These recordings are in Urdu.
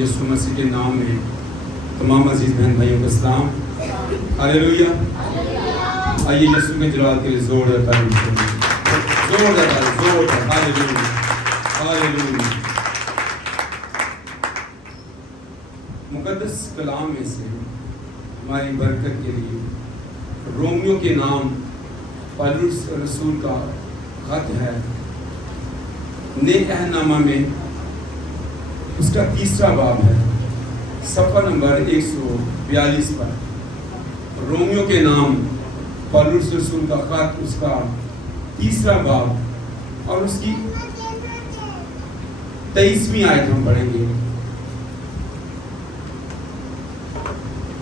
یسوع مسیح کے نام میں تمام عزیز بہن بھائیوں کو السلام۔ ہاللیلویا۔ آئیے یسوع کے جلال کے لیے زور دار تعریف کریں، زور دار، ہاللیلویا، ہاللیلویا۔ مقدس کلام میں سے ہماری برکت کے لیے رومیو کے نام پالوس رسول کا خط ہے، نئے عہد نامہ میں اس کا 3 باب ہے، صفحہ نمبر 142 پر۔ رومیو کے نام پالوس رسول کا خط، اس کا 3 باب اور اس کی 23ویں آیت ہم پڑھیں گے۔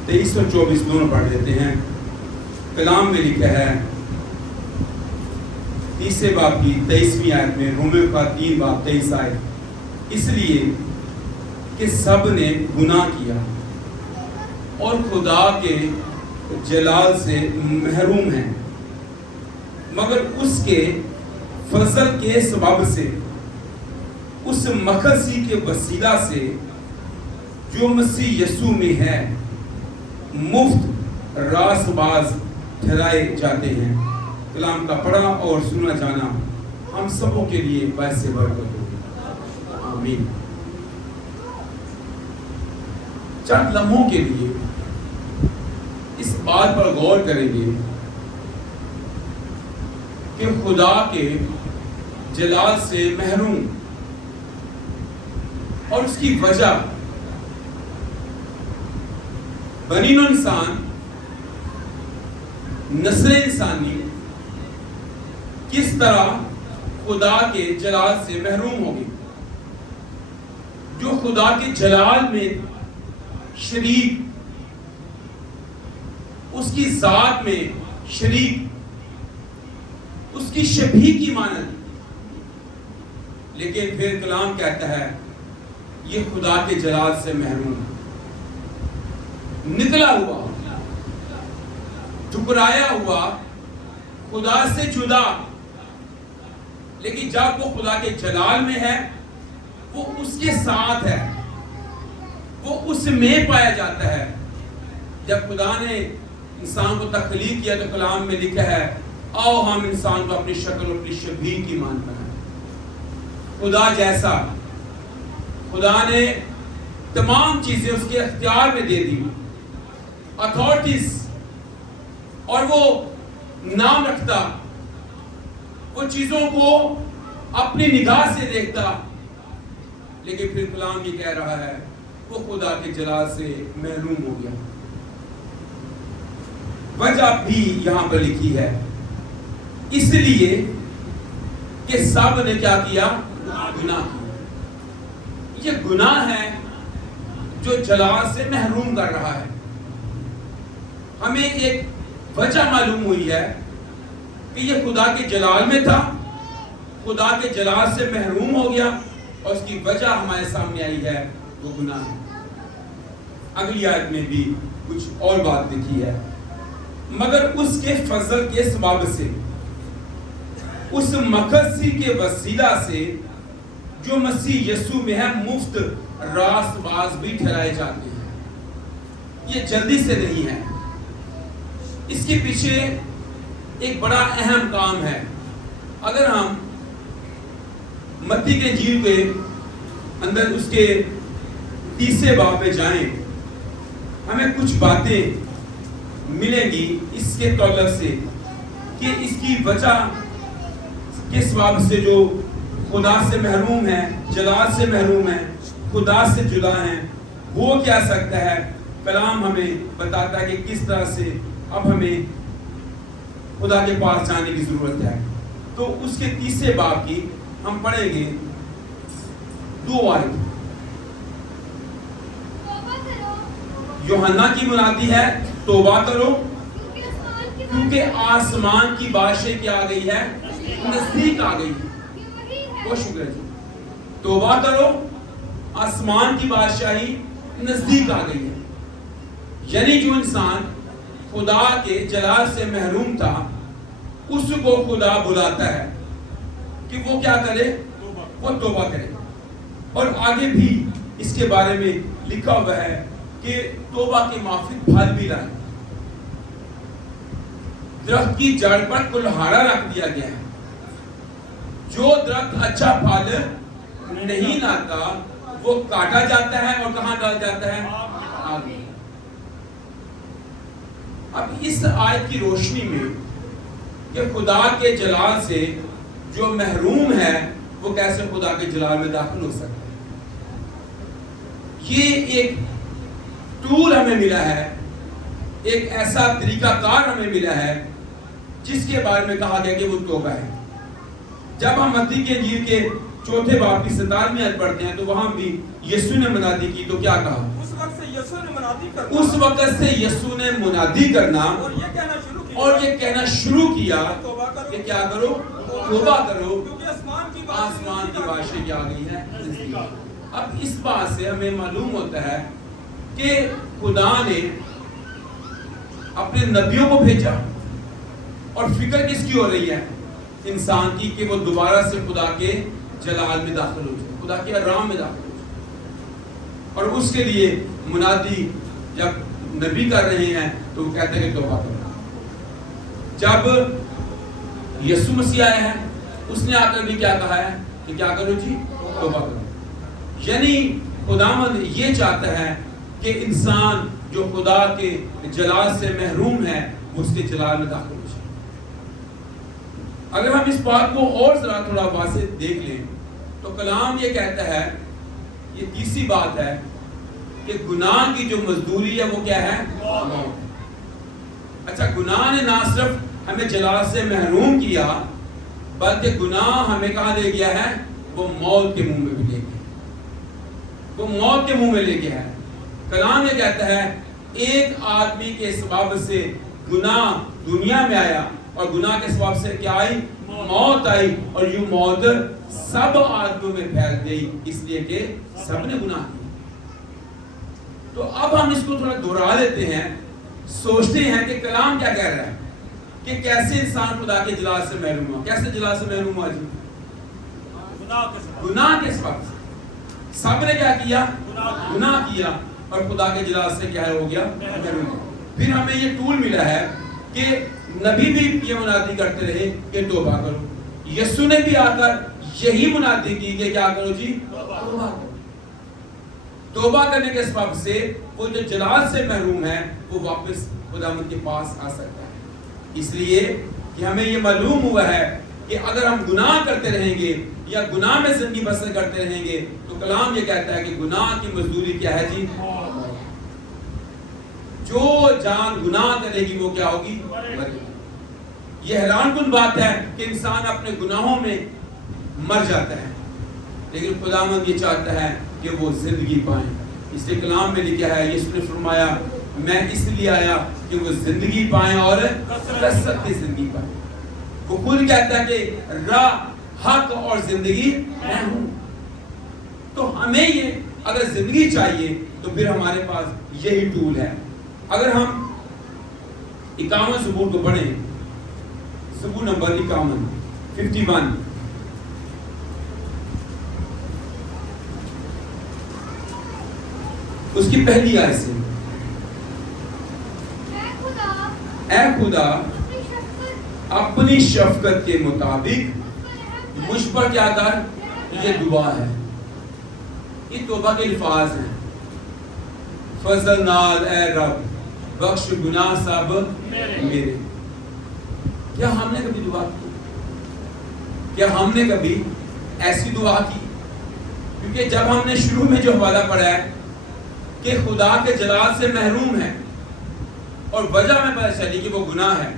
23 اور 24 دونوں پڑھ لیتے ہیں۔ کلام میں لکھا ہے 3 باب کی 23ویں آیت میں، رومیو کا 3 باب 23 آیت، اس لیے کہ سب نے گناہ کیا اور خدا کے جلال سے محروم ہیں، مگر اس کے فضل کے سبب سے، اس مخلصی کے وسیلہ سے جو مسیح یسوع میں ہے، مفت راست باز ٹھہرائے جاتے ہیں۔ کلام کا پڑھا اور سنا جانا ہم سبوں کے لیے باعث برکت ہو، آمین۔ چند لمحوں کے لیے اس بات پر غور کریں گے کہ خدا کے جلال سے محروم اور اس کی وجہ، بنی نوع انسان، نسل انسانی کس طرح خدا کے جلال سے محروم ہوگی۔ جو خدا کے جلال میں شریک، اس کی ذات میں شریک، اس کی شبیہ کی مانند، لیکن پھر کلام کہتا ہے یہ خدا کے جلال سے محروم، نکلا ہوا، ٹھکرایا ہوا، خدا سے جدا۔ لیکن جب وہ خدا کے جلال میں ہے، وہ اس کے ساتھ ہے، وہ اس میں پایا جاتا ہے۔ جب خدا نے انسان کو تخلیق کیا تو کلام میں لکھا ہے آؤ ہم انسان کو اپنی شکل اور اپنی شبیہ کی مان بنائیں۔ خدا جیسا، خدا نے تمام چیزیں اس کے اختیار میں دے دی، اتھارٹیز، اور وہ نام رکھتا، وہ چیزوں کو اپنی نگاہ سے دیکھتا، لیکن پھر کلام یہ کہہ رہا ہے وہ خدا کے جلال سے محروم ہو گیا۔ وجہ بھی یہاں پر لکھی ہے، اس لیے کہ سب نے کیا کیا؟ گناہ کیا۔ یہ گناہ ہے جو جلال سے محروم کر رہا ہے۔ ہمیں ایک وجہ معلوم ہوئی ہے کہ یہ خدا کے جلال میں تھا، خدا کے جلال سے محروم ہو گیا، اور اس کی وجہ ہمارے سامنے آئی ہے، وہ گناہ ہے۔ اگلی آیت میں بھی کچھ اور بات لکھی ہے، مگر اس کے فضل کے سبب سے، اس مخلصی کے وسیلہ سے جو مسیح یسوع میں ہے، مفت راست باز بھی ٹھہرائے جاتے ہیں۔ یہ جلدی سے نہیں ہے، اس کے پیچھے ایک بڑا اہم کام ہے۔ اگر ہم متی کے انجیل کے اندر اس کے 30 باب پہ جائیں، ہمیں کچھ باتیں ملیں گی اس کے تعلق سے کہ اس کی وجہ کس باب سے جو خدا سے محروم ہے، جلال سے محروم ہے، خدا سے جدا ہیں، وہ کیا سکتا ہے۔ کلام ہمیں بتاتا ہے کہ کس طرح سے اب ہمیں خدا کے پاس جانے کی ضرورت ہے۔ تو اس کے 30 باب کی ہم پڑھیں گے 2 آیت۔ یوحنا کی منادی ہے توبہ کرو کیونکہ آسمان کی بادشاہی کیا آ گئی ہے؟ نزدیک آ گئی ہے۔ بہت شکریہ جی۔ توبہ کرو، آسمان کی بادشاہی نزدیک آ گئی ہے۔ یعنی جو انسان خدا کے جلال سے محروم تھا، اس کو خدا بلاتا ہے کہ وہ کیا کرے؟ وہ توبہ کرے۔ اور آگے بھی اس کے بارے میں لکھا ہوا ہے کہ توبہ کے معافی پھل بھی رہا ہے. درخت کی جڑ پر کلہاڑا رکھ دیا گیا ہے. جو درخت اچھا پھل نہیں لاتا وہ کاٹا جاتا ہے اور کہاں ڈال جاتا ہے؟ آگ میں. اب اس آیت کی روشنی میں کہ خدا کے جلال سے جو محروم ہے وہ کیسے خدا کے جلال میں داخل ہو سکتا ہے. یہ ایک ٹول ہمیں ملا ہے, ایک ایسا طریقہ کار ہمیں ملا ہے جس کے بارے میں کہا گیا کہ وہ توبہ ہے. جب ہم متی کی انجیل کے 4 باب کی 17ویں آیت پڑھتے ہیں تو وہاں بھی یسوع نے منادی کی تو کیا کہا؟ اس وقت سے یسوع نے منادی کرنا اور یہ کہنا شروع کیا کہ کیا کرو؟ توبہ کرو, کیونکہ آسمان کی بارشیں آ گئی ہے. اب اس بات سے ہمیں معلوم ہوتا ہے کہ خدا نے اپنے نبیوں کو بھیجا اور فکر کس کی ہو رہی ہے؟ انسان کی, کہ وہ دوبارہ سے خدا کے جلال میں داخل ہو جائے, خدا کے آرام میں داخل ہو جائے. اور اس کے لیے منادی جب نبی کر رہے ہیں تو وہ کہتے ہیں کہ توبہ کرو. جب یسوع مسیح آیا ہے اس نے آ کر بھی کیا کہا ہے کہ کیا کرو جی؟ توبہ کرو. یعنی خداوند یہ چاہتا ہے کہ انسان جو خدا کے جلال سے محروم ہے وہ اس کے جلال میں داخل ہو جائے. اگر ہم اس بات کو اور ذرا تھوڑا واضح دیکھ لیں تو کلام یہ کہتا ہے, یہ تیسری بات ہے کہ گناہ کی جو مزدوری ہے وہ کیا ہے؟ موت. اچھا, گناہ نے نہ صرف ہمیں جلال سے محروم کیا بلکہ گناہ ہمیں کہاں لے گیا ہے؟ وہ موت کے منہ میں بھی لے گیا, وہ موت کے منہ میں لے گیا ہے. کلام یہ کہتا ہے ایک آدمی کے سبب سے گناہ دنیا میں آیا اور گناہ کے سبب سے کیا آئی؟ موت آئی, اور یوں موت سب آدمیوں میں پھیل گئی اس لیے کہ سب نے گناہ کیا. تو اب ہم اس کو تھوڑا دہرا لیتے ہیں, سوچتے ہیں کہ کلام کیا کہہ رہا ہے کہ کیسے انسان خدا کے جلال سے محروم ہوا. کیسے جلال سے محروم ہوا جی؟ گناہ کے سبب سے. سب نے کیا کیا؟ گناہ کیا اور خدا کے جلال سے کیا ہو گیا؟ محروم. پھر ہمیں یہ ٹول ملا ہے کہ نبی بھی یہ منادی کرتے رہے کہ توبہ کرو. یسوع نے بھی آ کر یہی منادی کی کہ کیا کرو جی؟ توبہ کرو. توبہ کرنے کے سبب سے وہ جو جلال سے محروم ہے وہ واپس خداوند کے پاس آ سکتا ہے. اس لیے کہ ہمیں یہ معلوم ہوا ہے کہ اگر ہم گناہ کرتے رہیں گے یا گناہ میں زندگی بسر کرتے رہیں گے تو کلام یہ کہتا ہے کہ گناہ کی مزدوری کیا ہے جی؟ جو جان گناہ کرے گی وہ کیا ہوگی؟ یہ حیران کن بات ہے کہ انسان اپنے گناہوں میں مر جاتا ہے, لیکن خداوند یہ چاہتا ہے کہ وہ زندگی پائیں. اس لیے کلام میں لکھا ہے, یسوع نے فرمایا میں اس لیے آیا کہ وہ زندگی پائیں اور کثرت کی زندگی پائیں. وہ خود کہتا ہے کہ راہ, حق اور زندگی میں ہوں. تو ہمیں یہ اگر زندگی چاہیے تو پھر ہمارے پاس یہی ٹول ہے. اگر ہم 51 زبور کو پڑھیں, زبور نمبر 51 اس کی پہلی آیت سے, اے خدا اپنی شفقت کے مطابق مجھ پر کیا کر. یہ دعا ہے, یہ توبہ کے الفاظ ہیں. فضل نال اے رب بخش گناہ سب میرے. کیا ہم نے کبھی دعا کی؟ کیا ہم نے کبھی ایسی دعا کی؟ کیونکہ جب ہم نے شروع میں جو حوالہ پڑھا ہے کہ خدا کے جلال سے محروم ہے اور وجہ میں پتہ چلی کہ وہ گناہ ہے,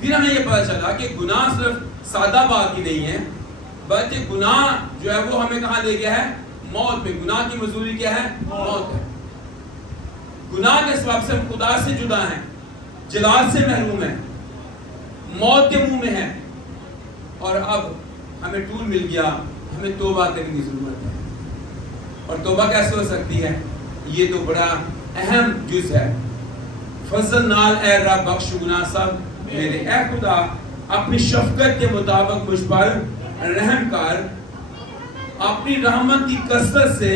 پھر ہمیں یہ پتہ چلا کہ گناہ صرف سادہ بات ہی نہیں ہے بلکہ گناہ جو ہے وہ ہمیں کہاں لے گیا ہے؟ موت میں. گناہ کی مزدوری کیا ہے؟ موت ہے. گناہ کے سبب سے ہم خدا سے جدا ہیں, جلال سے محروم ہیں, موت کے منہ میں ہیں, اور اب ہمیں ٹول مل گیا, ہمیں توبہ کرنے کی ضرورت ہے. اور توبہ کیسے ہو سکتی ہے؟ یہ تو بڑا اہم جز ہے. فضل نال اے رب بخش گناہ سب میرے. اے خدا اپنی شفقت کے مطابق مجھ پر رحم کر, اپنی رحمت کی کثرت سے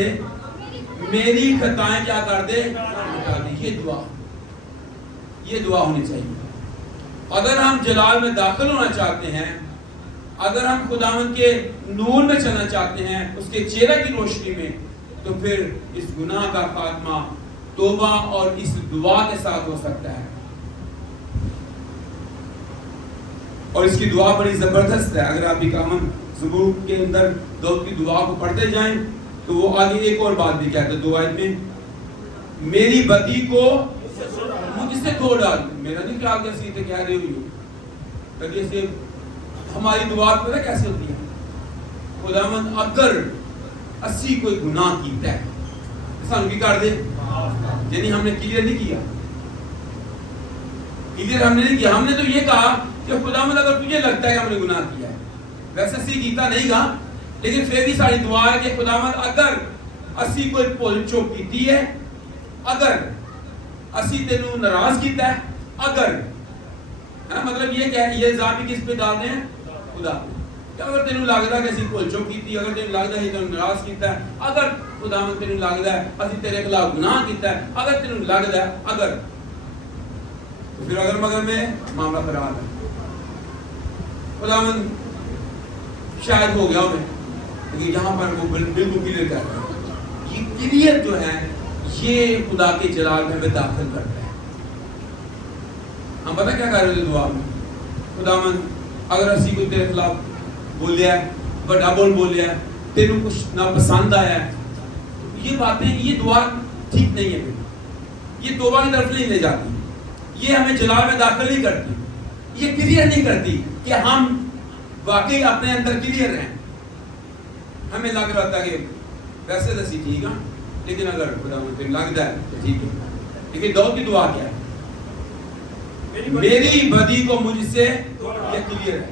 میری خطائیں کیا کر دے، مٹا دے. یہ دعا ہونی چاہیے. اگر ہم جلال میں داخل ہونا چاہتے ہیں، اگر ہم خداوند کے نور میں چلنا چاہتے ہیں، اس کے چہرے کی روشنی میں، تو پھر اس گناہ کا خاتمہ توبہ اور اس دعا کے ساتھ ہو سکتا ہے. اور اس کی دعا بڑی زبردست ہے. اگر آپ اکامن زبور کے اندر داؤد کی دعا کو پڑھتے جائیں تو وہ آگے ایک اور بات بھی کہتا ہے 2 آیت میں، میری بدی کو مجھ سے دھو ڈال. میرا نہیں خیال کہ سیدھے کہہ رہی ہوئی کبھی ایسے ہماری دعا پتہ کیسے ہوتی ہے، خداوند اگر اسی کوئی گناہ کیتا ہے سانو کی کر دے. یعنی ہم نے کلیئر نہیں کیا، ہم نے نہیں کیا. ہم نے تو یہ کہا کہ خداوند اگر تجھے لگتا ہے کہ ہم نے گناہ کیا ہے، ویسے اسی کیتا نہیں گا، لیکن پھر بھی ساری دعا ہے کہ خداوند اگر اسی کوئی بھول چوک کیتی ہے، اگر اسی تینوں ناراض کیتا ہے، اگر مطلب یہ کہ یہ الزام بھی کس پہ ڈالنے ہیں، خدا کو. کہ اگر تینوں لگتا ہے کہ اسی بھول چوک کیتی، اگر تینوں لگتا ہے کہ تینوں ناراض کیتا ہے، اگر خداوند تینوں لگتا ہے اسی تیرے خلاف گناہ کیتا ہے، اگر تینوں لگتا ہے اگر، تو پھر اگر مگر میں معاملہ خراب ہے. خداوند شاید ہو گیا ہمیں، لیکن یہاں پر وہ بالکل کلیئر کرتا ہے. یہ کلیئر جو ہے یہ خدا کے جلال میں ہمیں داخل کرتا ہے. ہم پتہ کیا کر رہے تھے دعا میں، خداوند اگر اسی کو تیرے خلاف بولیا ہے، بڑا بولیا ہے، تینوں کچھ ناپسند آیا ہے، یہ باتیں، یہ دعا ٹھیک نہیں ہے. یہ توبہ کی طرف نہیں لے جاتی، یہ ہمیں جلال میں داخل نہیں کرتی، یہ کلیئر نہیں کرتی کہ ہم واقعی اپنے اندر کلیئر ہیں. ہمیں لگ رہا تھا کہ ویسے تو سی ٹھیک ہے، لیکن اگر خدا مجھے لگتا ہے تو ٹھیک ہے. لیکن داؤد کی دعا کیا ہے، میری بدی کو مجھ سے، یہ کلیئر ہے،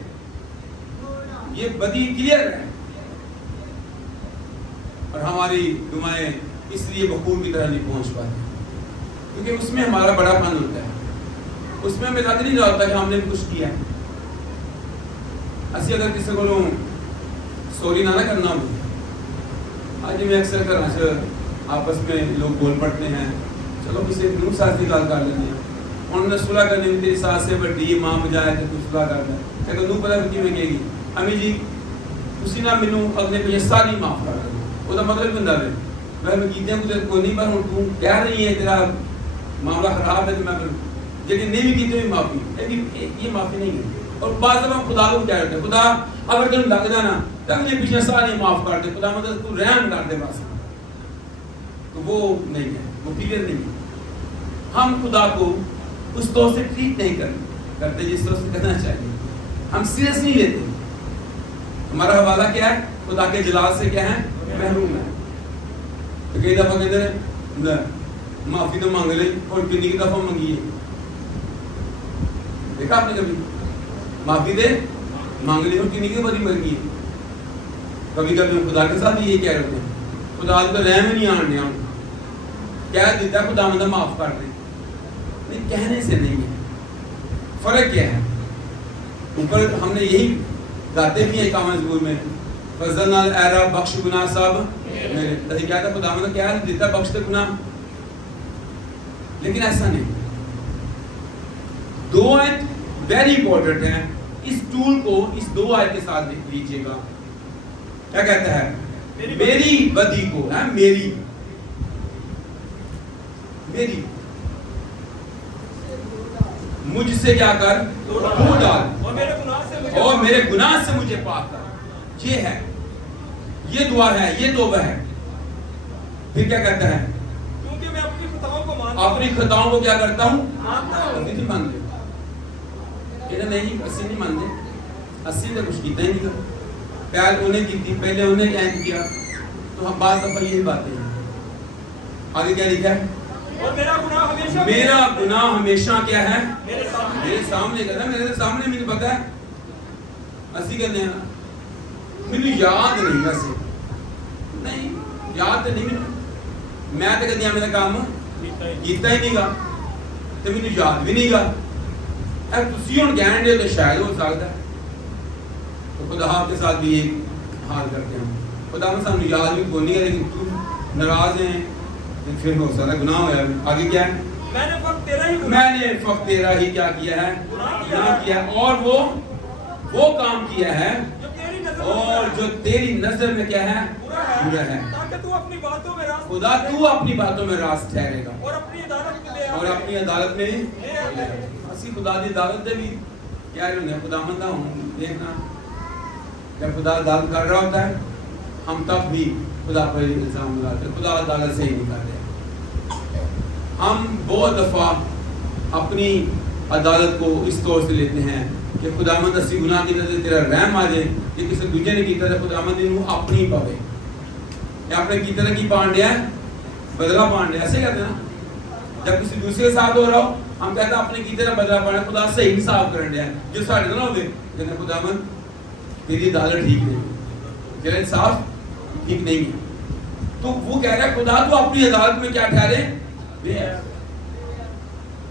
یہ بدی کلیئر ہے. اور ہماری دعائیں اس لیے بخور کی طرح نہیں پہنچ پاتی کیونکہ اس میں ہمارا بڑا پن ہوتا ہے. اس میں ہمیں لگ نہیں رہا ہوتا کہ ہم نے کچھ کیا ہے. اسی اگر کسی کو سوری نہ کرنا ہو، آج میں اکثر کرنا سے آپس میں لوگ بول پڑتے ہیں، چلو کسی نور ساز کی گال کر لیتے ہیں، انہوں نے صلح کرنی میں تیری ساس سے بڑی ماں بجائے تو کچھ صلح کرنا ہے. کہ نور پتہ کی میں کہے گی امی جی اسی نہ مینوں اگلے پہ ساری معاف کر دے. وہ مطلب بندہ ہے میں کیتے ہیں کچھ کوئی نہیں، پر ہوں تو کہہ رہی ہے تیرا معاملہ خراب ہے تو میں لیکن نہیں بھی کیتے ہوئی معافی، یہ معافی نہیں ہے. اور بعض دفعہ خدا کو کیا کرتے ہیں، خدا اگر تم لگتا نا تو اگلے پیچھے سارے معاف کر دے، خدا مطلب تو رحم کر دے بس. تو وہ نہیں ہے، وہ کلیئر نہیں ہے. ہم خدا کو اس طور سے ٹریٹ نہیں کرتے جس طرح سے کرنا چاہیے. ہم سیریس نہیں لیتے. ہمارا حوالہ کیا ہے، خدا کے جلال سے کیا ہے، محروم ہے. تو کئی دفعہ کہتے ہیں معافی تو مانگ لیں، اور کتنی کی دفعہ منگی ہے. دیکھا آپ نے کبھی معافی دے مانگ لی اور کتنی کی بڑی منگی ہے. کبھی کبھی ہم خدا کے ساتھ یہی کہہ رہے ہیں، خدا تو رحم ہی نہیں آنے ہم کہہ دیتا ہے خدا مطلب معاف کر دے. نہیں، کہنے سے نہیں ہے. فرق کیا ہے؟ اوپر ہم نے یہی گاتے بھی ہیں کام مزبور میں، فضل نال اے رب بخش گناہ سب میرے. تو کیا تھا خدا مطلب کیا دیتا بخش دے گناہ، لیکن ایسا نہیں. 2 آیت ویری امپورٹنٹ ہیں. اس ٹول کو اس 2 آیت کے ساتھ لکھ لیجئے گا. کیا کہتا ہے، میری بدی کو ہے، میری مجھ سے کیا کر دھو ڈال اور میرے گناہ سے مجھے پاک کر. یہ ہے، یہ دعا ہے، یہ توبہ ہے. پھر کیا کہتا ہے، کیونکہ میں اپنی خطاؤں کو مانتا ہوں، اپنی خطاؤں کو کیا کرتا ہوں، مانتا ہوں. نہیں مانتے کہتے نہیں اسی نہیں مانتے، اسی نے کچھ کیتا ہی نہیں تھا. پہلے انہیں کی تھی، پہلے انہیں کیا کیا. تو ہم بعض دفعہ یہی باتیں ہیں. آگے کیا لکھا ہے، اور میرا گناہ ہمیشہ کیا ہے، میرے سامنے کہتا ہے. میرے سامنے مجھے پتا ہے اسی کہتے ہیں مجھے یاد نہیں، ویسے نہیں یاد تو نہیں میں تو کہتے ہیں میرا کام کیتا ہی نہیں گا تو مجھے یاد بھی نہیں گا. تسی ہوں کہن دے تو شاید ہو سکتا ہے. تو خدا کے ساتھ بھی ایک حال کرتے ہیں. خدا ہم سامنے یاد بھی بولنی ہے لیکن تو ناراض ہیں پھر ہو سکتا ہے گناہ ہوا. آگے کیا ہے؟ میں نے فقط تیرا ہی میں نے فقط تیرا ہی کیا کیا ہے؟ گناہ کیا ہے. اور وہ کام کیا ہے اور جو تیری نظر میں کیا ہے؟ برا ہے. تاکہ تو اپنی باتوں میں راست خدا تو اپنی باتوں میں راست ٹھہرے گا اور اپنی عدالت میں اسی خدا دی عدالت دے بھی کیا ہے خدا مندہ ہوں. دیکھنا جب خدا عدالت کر رہا ہوتا ہے ہم تب بھی خدا پر الزام لگاتے ہیں. خدا عدالت سے ہی نہیں کر رہے. ہم بہت دفعہ اپنی عدالت کو اس طور سے لیتے ہیں کہ خدا مند اسی گناہ کی طرح تیرا رحم آ جائے کہ کسی دوجے نے کی طرح خدا مند انہوں اپنی پاوے یا اپنے کی طرح کی پانڈیا بدلہ پانڈیا. ایسے کہتے ہیں نا جب کسی دوسرے کے ساتھ ہو رہا ہو ہم کہتے ہیں اپنے کی طرح بدلہ پانڈیا. خدا صحیح حساب کرن دیا جو ساڑھے نہ ہو گئے کہتے ہیں خدا مند تیری عدالت ٹھیک نہیں تیرا انصاف ٹھیک نہیں ہے. تو وہ کہہ رہا ہے خدا تو اپنی عدالت میں کیا ٹھہرے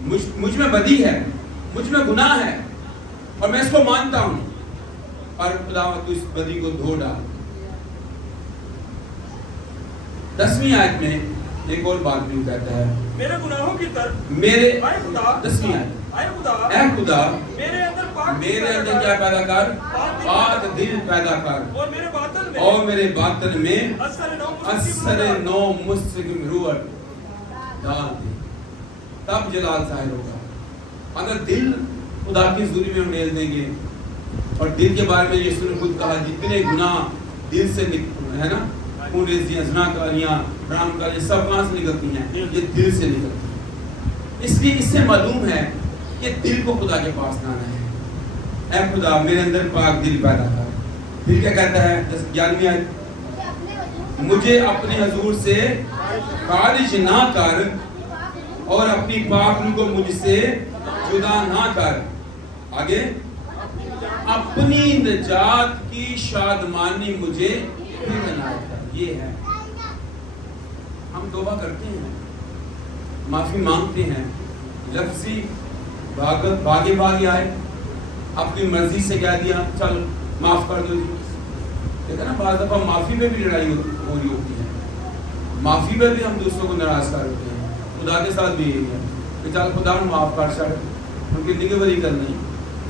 مجھ میں بدی ہے مجھ میں گناہ ہے اور میں اس کو مانتا ہوں اور خدا تو اس بدی کو دھو ڈال. 10ویں آیت میں ایک اور بات بھی کہتا ہے میرے گناہوں کی طرف میرے اے خدا 10ویں آیت اے خدا میرے میرے اندر اندر کیا پیدا کر پاک دل پیدا کر اور میرے باطن میں اثر نو مستقیم روح ڈال دے تب جلال ظاہر ہوگا. اگر دل خدا کی حضوری میں ہم ڈال دیں گے اور دل کے بارے میں یسوع نے خود کہا جتنے گناہ دل سے ہے نا خون ریزیاں زناکاریاں حرام کاریاں سب کہاں سے نکلتی ہیں یہ دل سے نکلتی ہیں. اس لیے اس سے معلوم ہے کہ دل کو خدا کے پاس لانا ہے. اے خدا میرے اندر پاک دل پیدا کر. پھر کیا کہتا ہے 11ویں آیت مجھے اپنے حضور سے خارج نہ کر اور اپنی پاک روح کو مجھ سے جدا نہ کر. آگے اپنی نجات کی شادمانی مجھے پھر عنایت کر. یہ ہے ہم توبہ کرتے ہیں معافی مانگتے ہیں لفظی بھاگے آئے اپنی مرضی سے کہہ دیا چل معاف کر دو جی. دیکھا نا بعض دفعہ معافی میں بھی لڑائی ہو رہی ہوتی ہے. معافی میں بھی ہم دوسروں کو ناراض کر ہوتے ہیں. خدا کے ساتھ بھی یہی ہے کہ چل خدا ہم معاف کر چڑھ ان کی نگہبانی کرنی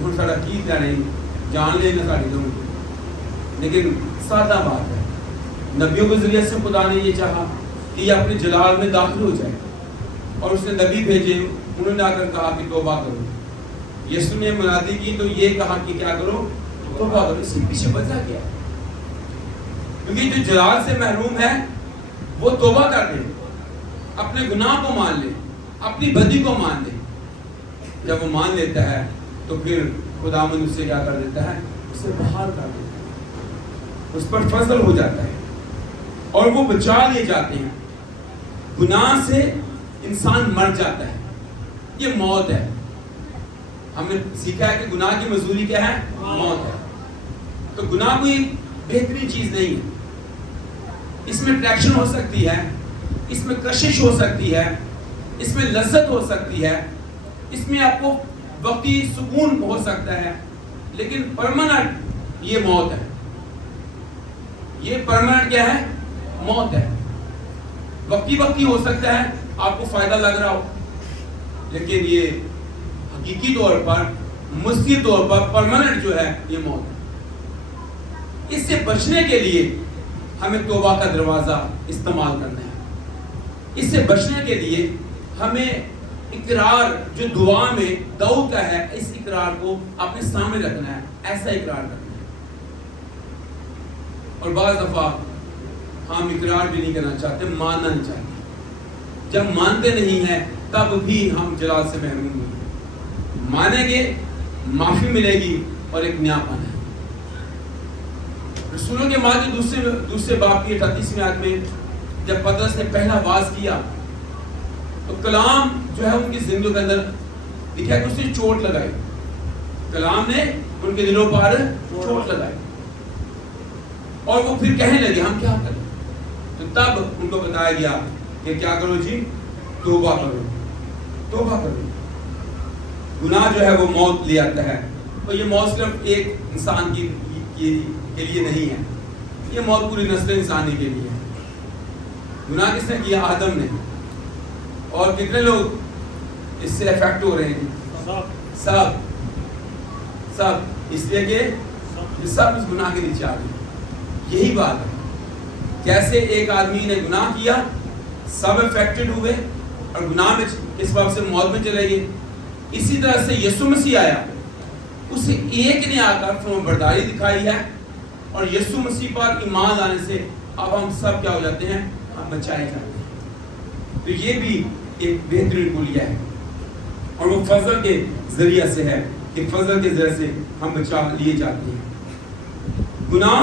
ہوں ساڑا کی لینا جان لینا ساڑی دوں. لیکن سادہ بات ہے نبیوں کے ذریعے سے خدا نے یہ چاہا کہ یہ اپنے جلال میں داخل ہو جائے اور اس نے نبی بھیجے انہوں نے آ کر کہا کہ توبہ کرو. یسوع نے منادی کی تو یہ کہا کہ کیا کرو توبہ کرو. اس کے پیچھے وجہ کیا ہے کیونکہ جو جلال سے محروم ہے وہ توبہ کر دے اپنے گناہ کو مان لے اپنی بدی کو مان لے. جب وہ مان لیتا ہے تو پھر خداوند اسے کیا کر دیتا ہے اسے بحال کر دیتا ہے اس پر فضل ہو جاتا ہے اور وہ بچا لیے جاتے ہیں. گناہ سے انسان مر جاتا ہے یہ موت ہے. ہم نے سیکھا ہے کہ گناہ کی مزدوری کیا ہے موت ہے. تو گناہ کوئی بہترین چیز نہیں ہے. اس میں اٹریکشن ہو سکتی ہے اس میں کشش ہو سکتی ہے اس میں لذت ہو سکتی ہے اس میں آپ کو وقتی سکون ہو سکتا ہے لیکن پرماننٹ یہ موت ہے. یہ پرماننٹ کیا ہے موت ہے. وقتی ہو سکتا ہے آپ کو فائدہ لگ رہا ہو لیکن یہ حقیقی طور پر مستقل طور پر پرماننٹ جو ہے یہ موت ہے. اس سے بچنے کے لیے ہمیں توبہ کا دروازہ استعمال کرنا ہے. اس سے بچنے کے لیے ہمیں اقرار جو دعا میں دعوت کا ہے اس اقرار کو اپنے سامنے رکھنا ہے ایسا اقرار کرنا ہے. اور بعض دفعہ ہم اقرار بھی نہیں کرنا چاہتے ماننا نہیں چاہتے. جب مانتے نہیں ہیں تب بھی ہم جلال سے محروم ہیں. مانیں گے معافی ملے گی اور ایک نیا پن ہے. رسولوں کے بعد دوسرے باب کی 38ویں آیت میں جب پترس نے پہلا واز کیا تو کلام جو ہے ان کی زندگیوں کے اندر لکھا کہ اس نے چوٹ لگائی. کلام نے ان کے دلوں پر چوٹ لگائی اور وہ پھر کہنے لگے ہم کیا کریں. تو تب ان کو بتایا گیا کہ کیا کرو جی توبہ کرو توبہ کرو. گناہ جو ہے وہ موت لے آتا ہے اور یہ موت صرف ایک انسان کے لیے نہیں ہے یہ موت پوری نسل انسانی کے لیے ہے. گناہ کس نے کیا؟ آدم نے. اور کتنے لوگ اس سے افیکٹ ہو رہے ہیں؟ سب اس لیے کہ یہ سب اس گناہ کے نیچے آ گئے. یہی بات ہے. کیسے ایک آدمی نے گناہ کیا، سب افیکٹڈ ہوئے اور گناہ میں اس بات سے موت میں چلے گئے. اسی طرح سے یسوع مسیح آیا، اسے ایک نے آ کر فرمانبرداری دکھائی ہے، اور یسوع مسیح پر ایمان لانے سے اب ہم سب کیا ہو جاتے ہیں؟ ہم بچائے جاتے ہیں. تو یہ بھی ایک بہترین کلیہ ہے، اور وہ فضل کے ذریعے سے ہے کہ فضل کے ذریعے سے ہم بچا لیے جاتے ہیں. گناہ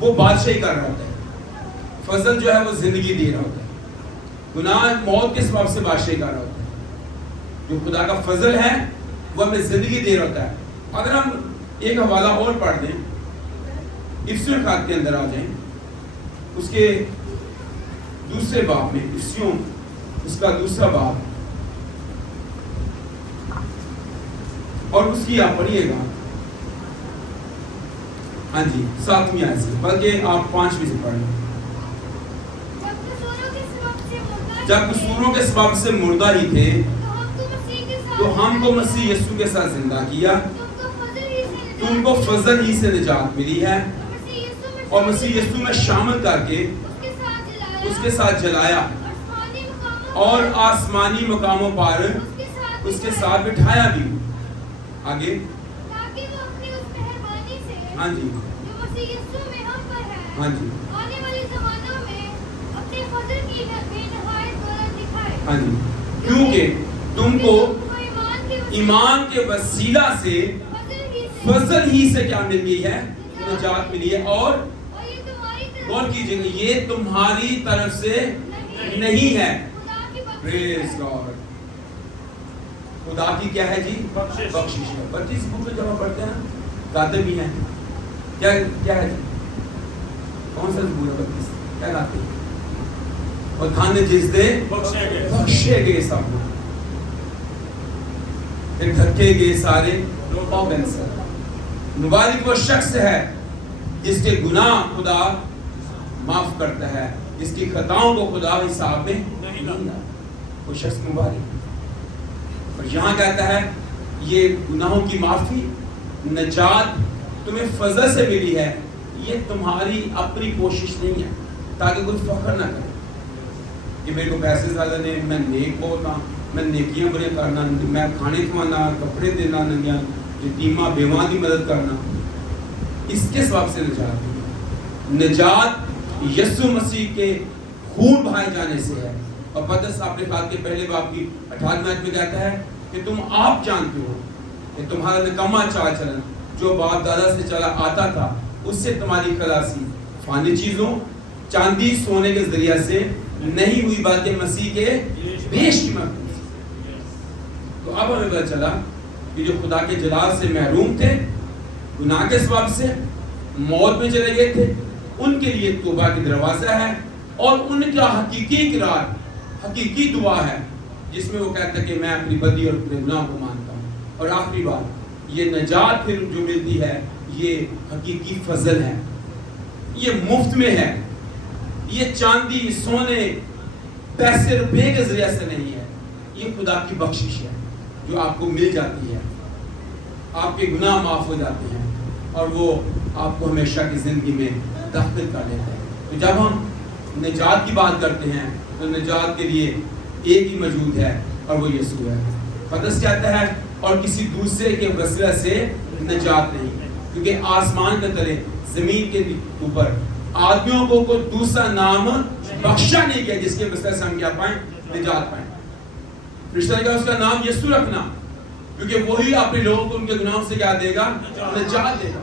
وہ بادشاہی کر رہا ہوتا ہے، فضل جو ہے وہ زندگی دے رہا ہوتا ہے. گناہ موت کے سبب سے بادشاہی کر رہا ہوتا ہے. جو خدا کا فضل ہے وہ ہمیں زندگی دے رہا ہوتا ہے. اگر ہم ایک حوالہ اور پڑھ دیں، افسیوں خط کے اندر آ جائیں، اس کے دوسرے باب میں، افسیوں اس کا دوسرا باب، اور اس کی آپ پڑھیے گا. ہاں جی 7ویں آیت سے، بلکہ آپ 5ویں سے پڑھ لیں. جب قصوروں کے سبب سے مردہ ہی تھے تو ہم کو مسیح یسوع کے ساتھ زندہ کیا. تم کو فضل ہی سے نجات ملی ہے اور مسیح یسوع میں شامل کر کے اس کے ساتھ جلایا اور آسمانی مقاموں پر اس کے ساتھ بٹھایا بھی. آگے ہاں جی ہاں جی ہاں جی، کیونکہ تم کو ایمان کے وسیلہ سے فضل ہی سے کیا مل گئی ہے؟ نجات ملی ہے. اور غور کیجئے گا، یہ تمہاری طرف سے نہیں ہے. پریز گاڈ. خدا کی کیا ہے جی؟ بخشش ہے. 32 بک میں جب ہم پڑھتے ہیں کاتب بھی ہیں، کیا ہے جی؟ کون سا زبور ہے 32؟ کیا کہتے ہیں؟ اور دھن جس دے بخشے گئے سب کو، پھر ڈھکے گئے سارے پاؤں سے. مبارک وہ شخص ہے جس کے گناہ خدا معاف کرتا ہے، جس کی خطاؤں کو خدا حساب میں نہیں لاتا. وہ شخص مبارک. اور یہاں کہتا ہے یہ گناہوں کی معافی، نجات تمہیں فضل سے ملی ہے. یہ تمہاری اپنی کوشش نہیں ہے تاکہ کوئی فخر نہ کرے کہ میرے کو پیسے زیادہ نہیں، میں نیک ہوتا، میں نیکیاں بڑے کرنا، میں کھانے کھوانا، کپڑے دینا، ننگیاں یتیمہ بیواں کی مدد کرنا. اس کے سبب سے نجات یسوع مسیح کے خون بہائے جانے سے ہے. اور پترس اپنے خط کے پہلے باب کی 18ویں آیت میں کہتا ہے کہ تم آپ جانتے ہو کہ تمہارا نکما چال چلن جو باپ دادا سے چلا آتا تھا، اس سے تمہاری خلاصی فانی چیزوں چاندی سونے کے ذریعے سے نہیں ہوئی بلکہ مسیح کے بیش قیمت. تو اب ہمیں پتہ چلا کہ جو خدا کے جلال سے محروم تھے، گناہ کے سبب سے موت میں چلے گئے تھے، ان کے لیے توبہ کی دروازہ ہے اور ان کا حقیقی اقرار، حقیقی دعا ہے جس میں وہ کہتا ہے کہ میں اپنی بدی اور اپنے گناہ کو مانتا ہوں. اور آخری بات، یہ نجات پھر جو ملتی ہے یہ حقیقی فضل ہے، یہ مفت میں ہے. یہ چاندی سونے پیسے روپے کے ذریعے سے نہیں ہے، یہ خدا کی بخشش ہے جو آپ کو مل جاتی ہے. آپ کے گناہ معاف ہو جاتے ہیں اور وہ آپ کو ہمیشہ کی زندگی میں داخل کر لیتا ہے. تو جب ہم نجات کی بات کرتے ہیں تو نجات کے لیے ایک ہی موجود ہے اور وہ یسوع ہے. پترس کہتا ہے اور کسی دوسرے کے وسیلہ سے نجات نہیں، کیونکہ آسمان کے تلے زمین کے اوپر آدمیوں کو کوئی دوسرا نام بخشا نہیں گیا جس کے وسیلہ سے ہم کیا پائیں؟ نجات پائیں. رشتہ کا اس کا نام یسوع رکھنا، کیونکہ وہی اپنے لوگوں کو ان کے گناہوں سے کیا دے گا؟ نجات دے گا.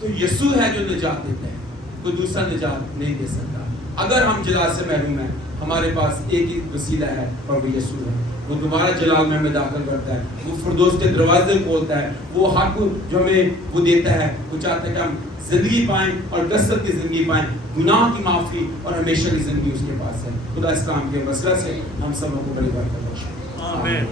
تو یسوع ہے جو نجات دیتا ہے، کوئی دوسرا نجات نہیں دے سکتا. اگر ہم جلال سے محروم ہیں، ہمارے پاس ایک ہی وسیلہ ہے اور وہ یسوع ہے. وہ دوبارہ جلال میں ہمیں داخل کرتا ہے، وہ فردوس کے دروازے کھولتا ہے، وہ حق جو ہمیں وہ دیتا ہے، وہ چاہتا ہے کہ ہم زندگی پائیں اور کثرت کی زندگی پائیں، گناہ کی معافی اور ہمیشہ کی زندگی اس کے پاس ہے. خدا اس کام کے وسیلہ سے ہم سب کو بڑی برکت بخشے. آمین.